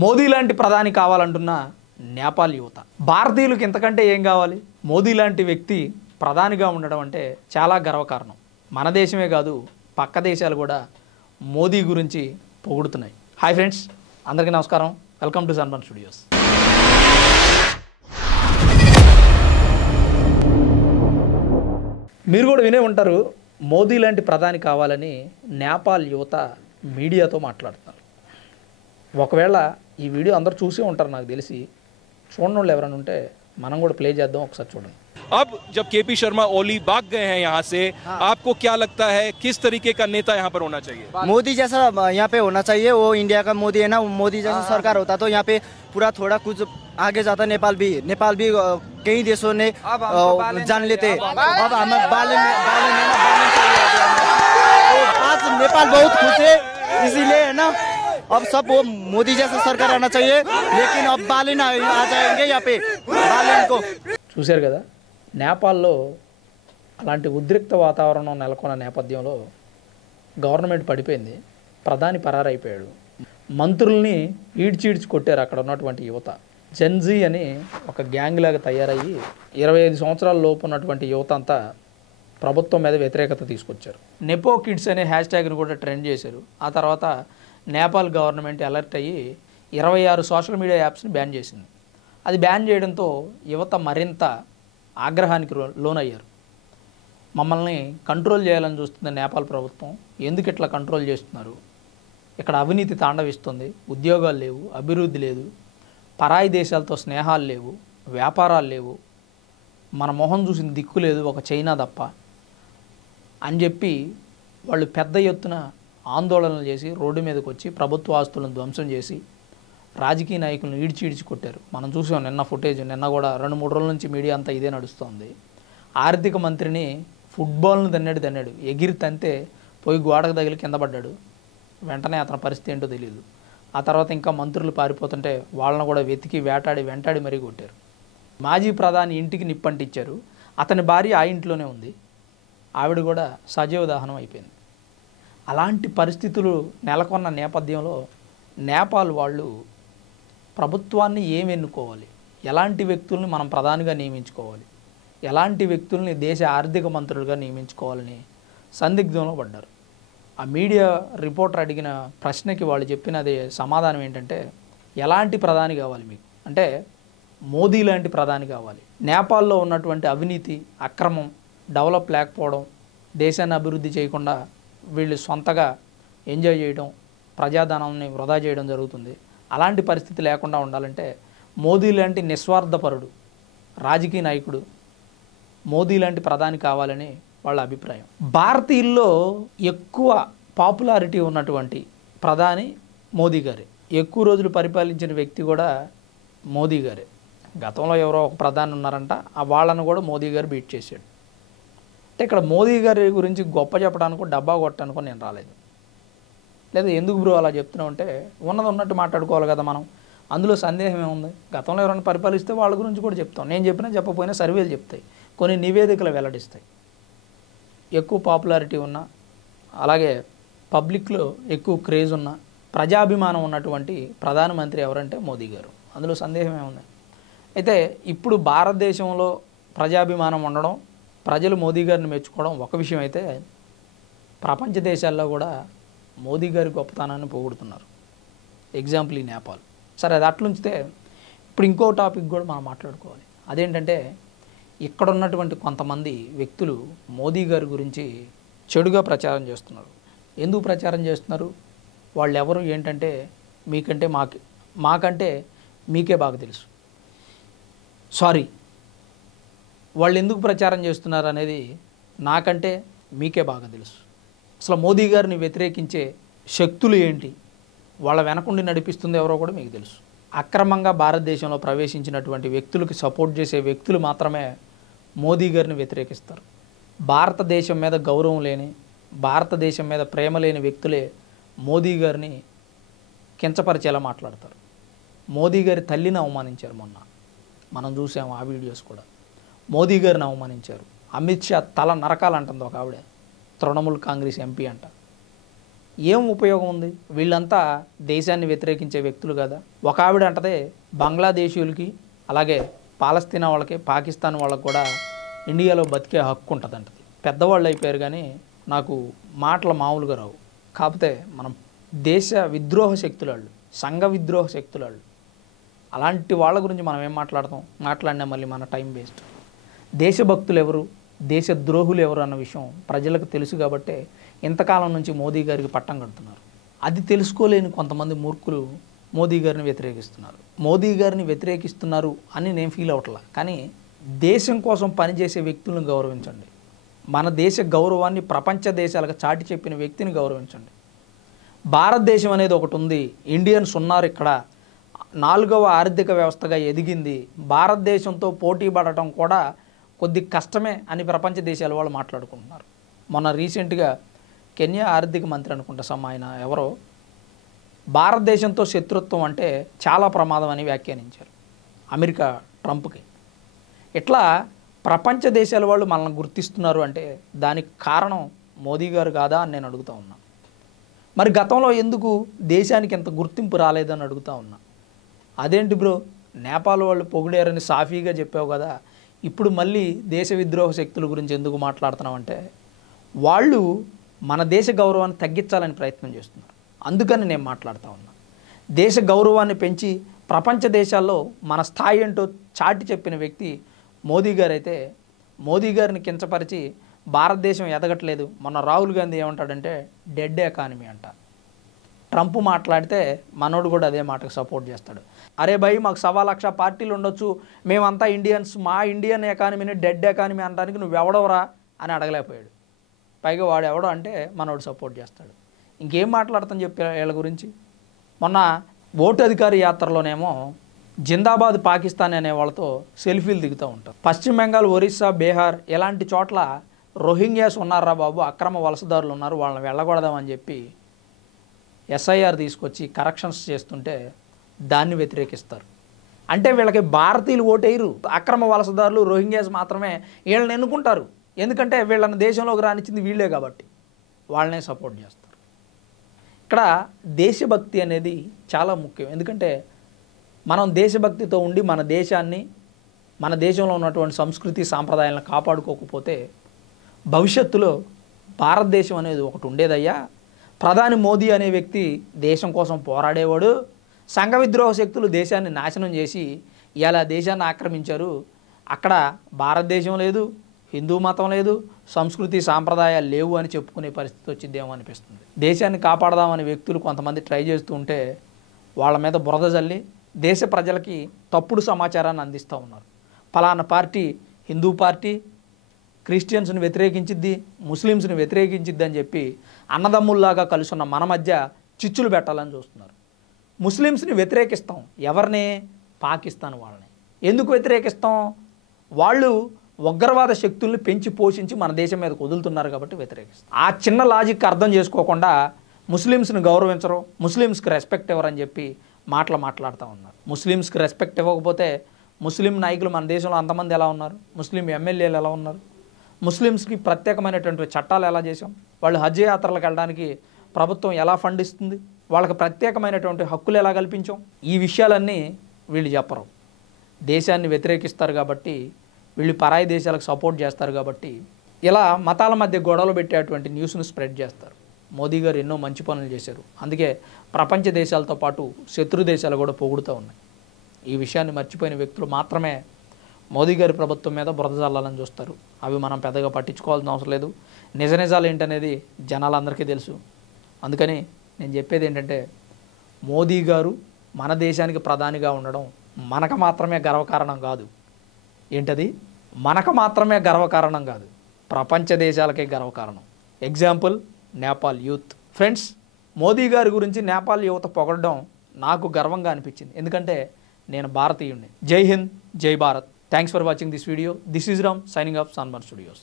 మోదీ లాంటి ప్రధాని కావాలంటున్న నేపాల్ యువత. భారతీయులకు ఇంతకంటే ఏం కావాలి? మోదీ లాంటి వ్యక్తి ప్రధానిగా ఉండడం అంటే చాలా గర్వకారణం. మన దేశమే కాదు, పక్క దేశాలు కూడా మోదీ గురించి పొగుడుతున్నాయి. హాయ్ ఫ్రెండ్స్, అందరికీ నమస్కారం. Welcome to sunburn studios. మీరు కూడా వినే ఉంటారు, మోదీ లాంటి ప్రధాని కావాలని నేపాల్ యువత మీడియాతో మాట్లాడుతున్నారు. ఒకవేళ ఈ వీడియో అందరూ చూసే ఉంటారు నాకు తెలిసి. చూడని వాళ్ళు ఎవరైనా ఉంటే మనం కూడా ప్లే చేద్దాం, ఒకసారి చూడండి. अब जब केपी शर्मा ओली भाग गए हैं यहाँ से, आपको क्या लगता है किस तरीके का नेता यहाँ पर होना चाहिए? मोदी जैसा यहाँ पे होना चाहिए. वो इंडिया का मोदी है ना, मोदी जैसा सरकार होता तो यहाँ पे पूरा थोड़ा कुछ आगे जाता. नेपाल भी कई देशों ने जान लेते. अब हमें आज नेपाल बहुत खुश है, इसीलिए है ना. अब सब वो मोदी जैसा सरकार आना चाहिए. लेकिन अब बालिन आ जाएंगे यहाँ पे. बालिन को చూశారు కదా, నేపాల్లో అలాంటి ఉద్రిక్త వాతావరణం నెలకొన్న నేపథ్యంలో గవర్నమెంట్ పడిపోయింది, ప్రధాని పరారైపోయాడు, మంత్రుల్ని ఈడ్చి కొట్టారు అక్కడ ఉన్నటువంటి యువత. జెన్జీ అని ఒక గ్యాంగ్ లాగా తయారయ్యి 25 సంవత్సరాల లోపు ఉన్నటువంటి యువత అంతా ప్రభుత్వం మీద వ్యతిరేకత తీసుకొచ్చారు. నెపో కిడ్స్ అనే హ్యాష్ ట్యాగ్ని కూడా ట్రెండ్ చేశారు. ఆ తర్వాత నేపాల్ గవర్నమెంట్ అలర్ట్ అయ్యి 26 సోషల్ మీడియా యాప్స్ని బ్యాన్ చేసింది. అది బ్యాన్ చేయడంతో యువత మరింత ఆగ్రహానికి లోనయ్యారు. మమ్మల్ని కంట్రోల్ చేయాలని చూస్తుంది నేపాల్ ప్రభుత్వం, ఎందుకు ఇట్లా కంట్రోల్ చేస్తున్నారు? ఇక్కడ అవినీతి తాండవిస్తుంది, ఉద్యోగాలు లేవు, అభివృద్ధి లేదు, పరాయి దేశాలతో స్నేహాలు లేవు, వ్యాపారాలు లేవు, మన మొహం చూసిన దిక్కు లేదు ఒక చైనా తప్ప అని చెప్పి వాళ్ళు పెద్ద ఎత్తున ఆందోళనలు చేసి రోడ్డు మీదకి వచ్చి ప్రభుత్వ ఆస్తులను ధ్వంసం చేసి రాజకీయ నాయకులను ఈడ్చి కొట్టారు. మనం చూసాం నిన్న ఫుటేజ్. నిన్న కూడా 2-3 రోజుల నుంచి మీడియా అంతా ఇదే నడుస్తుంది. ఆర్థిక మంత్రిని ఫుట్బాల్ను తన్నాడు, ఎగిరి తంతే పోయి గోడకు తగిలి కింద పడ్డాడు. వెంటనే అతని పరిస్థితి ఏంటో తెలియదు. ఆ తర్వాత ఇంకా మంత్రులు పారిపోతుంటే వాళ్ళని కూడా వెంటాడి మరీ కొట్టారు. మాజీ ప్రధాని ఇంటికి నిప్పంటిచ్చారు. అతని భార్య ఆ ఇంట్లోనే ఉంది, ఆవిడ కూడా సజీవ దహనం అయిపోయింది. అలాంటి పరిస్థితులు నెలకొన్న నేపథ్యంలో నేపాల్ వాళ్ళు ప్రభుత్వాన్ని ఏమి ఎన్నుకోవాలి, ఎలాంటి వ్యక్తుల్ని మనం ప్రధానిగా నియమించుకోవాలి, ఎలాంటి వ్యక్తుల్ని దేశ ఆర్థిక మంత్రులుగా నియమించుకోవాలని సందిగ్ధంలో పడ్డారు. ఆ మీడియా రిపోర్టర్ అడిగిన ప్రశ్నకి వాళ్ళు చెప్పినది సమాధానం ఏంటంటే, ఎలాంటి ప్రధాని కావాలి మీకు అంటే మోదీ లాంటి ప్రధాని కావాలి. నేపాల్లో ఉన్నటువంటి అవినీతి, అక్రమం, డెవలప్ లేకపోవడం, దేశాన్ని అభివృద్ధి చేయకుండా వీళ్ళు సొంతగా ఎంజాయ్ చేయడం, ప్రజాధనాన్ని వృధా చేయడం జరుగుతుంది. అలాంటి పరిస్థితి లేకుండా ఉండాలంటే మోదీ లాంటి నిస్వార్థపరుడు రాజకీయ నాయకుడు, మోదీ లాంటి ప్రధాని కావాలని వాళ్ళ అభిప్రాయం. భారతీయుల్లో ఎక్కువ పాపులారిటీ ఉన్నటువంటి ప్రధాని మోదీ గారే. ఎక్కువ రోజులు పరిపాలించిన వ్యక్తి కూడా మోదీ గారే. గతంలో ఎవరో ఒక ప్రధాని ఉన్నారంట, ఆ వాళ్ళను కూడా మోదీ గారు బీట్ చేశాడు. అంటే ఇక్కడ మోదీ గారి గురించి గొప్ప చెప్పడానికో డబ్బా కొట్టడానికో నేను రాలేదు. లేదా ఎందుకు బ్రో అలా చెప్తున్నావు అంటే, ఉన్నది ఉన్నట్టు మాట్లాడుకోవాలి కదా మనం. అందులో సందేహం ఏముంది? గతంలో ఎవరైనా పరిపాలిస్తే వాళ్ళ గురించి కూడా చెప్తాం. నేను చెప్పినా చెప్పకపోయినా సర్వేలు చెప్తాయి, కొన్ని నివేదికలు వెల్లడిస్తాయి. ఎక్కువ పాపులారిటీ ఉన్న, అలాగే పబ్లిక్లో ఎక్కువ క్రేజ్ ఉన్న, ప్రజాభిమానం ఉన్నటువంటి ప్రధానమంత్రి ఎవరంటే మోదీ గారు. అందులో సందేహం ఏముంది? అయితే ఇప్పుడు భారతదేశంలో ప్రజాభిమానం ఉండడం, ప్రజలు మోదీ గారిని మెచ్చుకోవడం ఒక విషయం అయితే, ప్రపంచ దేశాల్లో కూడా మోదీ గారి గొప్పతనాన్ని పొగుడుతున్నారు. ఎగ్జాంపుల్ ఈ నేపాల్. సరే, అది అట్లుంచితే ఇప్పుడు ఇంకో టాపిక్ కూడా మనం మాట్లాడుకోవాలి. అదేంటంటే, ఇక్కడ ఉన్నటువంటి కొంతమంది వ్యక్తులు మోదీ గారి గురించి చెడుగా ప్రచారం చేస్తున్నారు. ఎందుకు ప్రచారం చేస్తున్నారు? వాళ్ళు ఎవరు ఏంటంటే, మాకంటే మీకే బాగా తెలుసు. వాళ్ళు ఎందుకు ప్రచారం చేస్తున్నారు అనేది నాకంటే మీకే బాగా తెలుసు. అసలు మోదీ గారిని వ్యతిరేకించే శక్తులు ఏంటి, వాళ్ళ వెనకుండి నడిపిస్తుంది ఎవరో కూడా మీకు తెలుసు. అక్రమంగా భారతదేశంలో ప్రవేశించినటువంటి వ్యక్తులకు సపోర్ట్ చేసే వ్యక్తులు మాత్రమే మోదీ గారిని వ్యతిరేకిస్తారు. భారతదేశం మీద గౌరవం లేని, భారతదేశం మీద ప్రేమ లేని వ్యక్తులే మోదీ గారిని కించపరిచేలా మాట్లాడతారు. మోదీ గారి తల్లిని అవమానించారు. మొన్న మనం చూసాము ఆ వీడియోస్ కూడా. మోదీ గారిని అవమానించారు. అమిత్ షా తల నరకాలంటుంది ఒక ఆవిడ, తృణమూల్ కాంగ్రెస్ ఎంపీ అంట. ఏం ఉపయోగం ఉంది? వీళ్ళంతా దేశాన్ని వ్యతిరేకించే వ్యక్తులు కదా. ఒక ఆవిడ అంటదే బంగ్లాదేశీయులకి అలాగే పాలస్తీనా వాళ్ళకి పాకిస్తాన్ వాళ్ళకి కూడా ఇండియాలో బతికే హక్కు ఉంటుందంటది. పెద్దవాళ్ళు అయిపోయారు కానీ నాకు మాటలు మామూలుగా రావు. కాకపోతే మనం దేశ విద్రోహ శక్తులాళ్ళు, సంఘ విద్రోహ శక్తులాళ్ళు, అలాంటి వాళ్ళ గురించి మనం ఏం మాట్లాడతాం? మాట్లాడినా మళ్ళీ మన టైం వేస్ట్. దేశభక్తులు ఎవరు, దేశ ద్రోహులు ఎవరు అన్న విషయం ప్రజలకు తెలుసు కాబట్టే ఇంతకాలం నుంచి మోదీ గారికి పట్టం కడుతున్నారు. అది తెలుసుకోలేని కొంతమంది మూర్ఖులు మోదీ గారిని వ్యతిరేకిస్తున్నారు. మోదీ గారిని వ్యతిరేకిస్తున్నారు అని నేను ఫీల్ అవట్లా. కానీ దేశం కోసం పనిచేసే వ్యక్తులను గౌరవించండి. మన దేశ గౌరవాన్ని ప్రపంచ దేశాలకు చాటి చెప్పిన వ్యక్తిని గౌరవించండి. భారతదేశం అనేది ఒకటి ఉంది, ఇండియన్స్ ఉన్నారు ఇక్కడ, 4వ ఆర్థిక వ్యవస్థగా ఎదిగింది, భారతదేశంతో పోటీ పడటం కూడా కొద్ది కష్టమే అని ప్రపంచ దేశాల వాళ్ళు మాట్లాడుకుంటున్నారు. మొన్న రీసెంట్గా కెన్యా ఆర్థిక మంత్రి అనుకుంటా ఆయన ఎవరో భారతదేశంతో శత్రుత్వం అంటే చాలా ప్రమాదం అని వ్యాఖ్యానించారు అమెరికా ట్రంప్కి. ఇట్లా ప్రపంచ దేశాల వాళ్ళు మనల్ని గుర్తిస్తున్నారు అంటే దానికి కారణం మోదీ గారు కాదా అని నేను అడుగుతూ ఉన్నా. మరి గతంలో ఎందుకు దేశానికి ఎంత గుర్తింపు రాలేదని అడుగుతూ ఉన్నా. అదేంటి బ్రో, నేపాల్ వాళ్ళు పొగిడారని సాఫీగా చెప్పావు కదా, ఇప్పుడు మళ్ళీ దేశ విద్రోహ శక్తుల గురించి ఎందుకు మాట్లాడుతున్నామంటే వాళ్ళు మన దేశ గౌరవాన్ని తగ్గించాలని ప్రయత్నం చేస్తున్నారు. అందుకని నేను మాట్లాడుతూ ఉన్నా. దేశ గౌరవాన్ని పెంచి ప్రపంచ దేశాల్లో మన స్థాయి ఏంటో చాటి చెప్పిన వ్యక్తి మోదీ గారు అయితే, మోదీ గారిని కించపరిచి భారతదేశం ఎదగట్లేదు. మొన్న రాహుల్ గాంధీ ఏమంటాడంటే డెడ్ ఎకానమీ అంట. ట్రంప్ మాట్లాడితే మనోడు కూడా అదే మాటకు సపోర్ట్ చేస్తాడు. అరే భయ్, మాకు 1.25 లక్ష పార్టీలు ఉండొచ్చు, మేమంతా ఇండియన్స్, మా ఇండియన్ ఎకానమీని డెడ్ ఎకానమీ అనడానికి నువ్వెవడవరా అని అడగలేకపోయాడు. పైగా వాడు ఎవడో అంటే మనోడు సపోర్ట్ చేస్తాడు. ఇంకేం మాట్లాడతాను చెప్పి వీళ్ళ గురించి. మొన్న ఓటు అధికార యాత్రలోనేమో జిందాబాద్ పాకిస్తాన్ అనే వాళ్ళతో సెల్ఫీలు దిగుతూ ఉంటారు. పశ్చిమ బెంగాల్, ఒరిస్సా, బీహార్ ఇలాంటి చోట్ల రోహింగ్యాస్ ఉన్నారా బాబు, అక్రమ వలసదారులు ఉన్నారు, వాళ్ళని వెళ్ళకూడదామని చెప్పి SIR తీసుకొచ్చి కరెక్షన్స్ చేస్తుంటే దాన్ని వ్యతిరేకిస్తారు. అంటే వీళ్ళకి భారతీయులు ఓటేయరు, అక్రమ వలసదారులు రోహింగ్యాస్ మాత్రమే వీళ్ళని ఎన్నుకుంటారు. ఎందుకంటే వీళ్ళని దేశంలోకి రానిచ్చింది వీళ్ళే కాబట్టి వాళ్ళనే సపోర్ట్ చేస్తారు. ఇక్కడ దేశభక్తి అనేది చాలా ముఖ్యం. ఎందుకంటే మనం దేశభక్తితో ఉండి మన దేశాన్ని, మన దేశంలో ఉన్నటువంటి సంస్కృతి సాంప్రదాయాలను కాపాడుకోకపోతే భవిష్యత్తులో భారతదేశం అనేది ఒకటి ఉండేదయ్యా. ప్రధాని మోదీ అనే వ్యక్తి దేశం కోసం పోరాడేవాడు, సంఘ విద్రోహ శక్తులు దేశాన్ని నాశనం చేసి ఇలా దేశాన్ని ఆక్రమించారు. అక్కడ భారతదేశం లేదు, హిందూ మతం లేదు, సంస్కృతి సాంప్రదాయాలు లేవు అని చెప్పుకునే పరిస్థితి వచ్చిందేమో అనిపిస్తుంది. దేశాన్ని కాపాడదామని వ్యక్తులు కొంతమంది ట్రై చేస్తూ ఉంటే వాళ్ళ మీద బురద జల్లి దేశ ప్రజలకి తప్పుడు సమాచారాన్ని అందిస్తూ ఉన్నారు. ఫలానా పార్టీ హిందూ పార్టీ, క్రిస్టియన్స్ని వ్యతిరేకించిద్ది, ముస్లిమ్స్ని వ్యతిరేకించిద్ది అని చెప్పి అన్నదమ్ముల్లాగా కలుసున్న మన మధ్య చిచ్చులు పెట్టాలని చూస్తున్నారు. ముస్లిమ్స్ని వ్యతిరేకిస్తాం, ఎవరిని? పాకిస్తాన్ వాళ్ళని. ఎందుకు వ్యతిరేకిస్తాం? వాళ్ళు ఉగ్రవాద శక్తుల్ని పెంచి పోషించి మన దేశం మీదకు వదులుతున్నారు కాబట్టి వ్యతిరేకిస్తాం. ఆ చిన్న లాజిక్ అర్థం చేసుకోకుండా ముస్లిమ్స్ని గౌరవించరు, ముస్లిమ్స్కి రెస్పెక్ట్ ఇవ్వరని చెప్పి మాట్లాడుతూ ఉన్నారు. ముస్లిమ్స్కి రెస్పెక్ట్ ఇవ్వకపోతే ముస్లిం నాయకులు మన దేశంలో అంతమంది ఎలా ఉన్నారు, ముస్లిం ఎమ్మెల్యేలు ఎలా ఉన్నారు, ముస్లిమ్స్కి ప్రత్యేకమైనటువంటి చట్టాలు ఎలా చేసాం, వాళ్ళు హజ్ యాత్రలకు వెళ్ళడానికి ప్రభుత్వం ఎలా ఫండ్ ఇస్తుంది, వాళ్ళకి ప్రత్యేకమైనటువంటి హక్కులు ఎలా కల్పించాం, ఈ విషయాలన్నీ వీళ్ళు చెప్పరు. దేశాన్ని వ్యతిరేకిస్తారు కాబట్టి, వీళ్ళు పరాయి దేశాలకు సపోర్ట్ చేస్తారు కాబట్టి ఇలా మతాల మధ్య గొడవలు పెట్టేటువంటి న్యూస్ను స్ప్రెడ్ చేస్తారు. మోదీ గారు ఎన్నో మంచి పనులు చేశారు, అందుకే ప్రపంచ దేశాలతో పాటు శత్రు దేశాలు కూడా పొగుడుతూ ఉన్నాయి. ఈ విషయాన్ని మర్చిపోయిన వ్యక్తులు మాత్రమే మోదీ గారి ప్రభుత్వం మీద బురద జల్లాలని చూస్తారు. అవి మనం పెద్దగా పట్టించుకోవాల్సిన అవసరం లేదు. నిజాలు ఏంటనేది జనాలందరికీ తెలుసు. అందుకని నేను చెప్పేది ఏంటంటే, మోదీ గారు మన దేశానికి ప్రధానిగా ఉండడం మనకు మాత్రమే గర్వకారణం కాదు. ఏంటది? మనకు మాత్రమే గర్వకారణం కాదు, ప్రపంచ దేశాలకే గర్వకారణం. Example Nepal youth. Friends, Modi గారి గురించి నేపాల్ యువత పొగడడం నాకు గర్వంగా అనిపించింది, ఎందుకంటే నేను భారతీయుడిని. జై హింద్, జై Bharat. Thanks for watching this video. This is Ram signing off sunburn studios.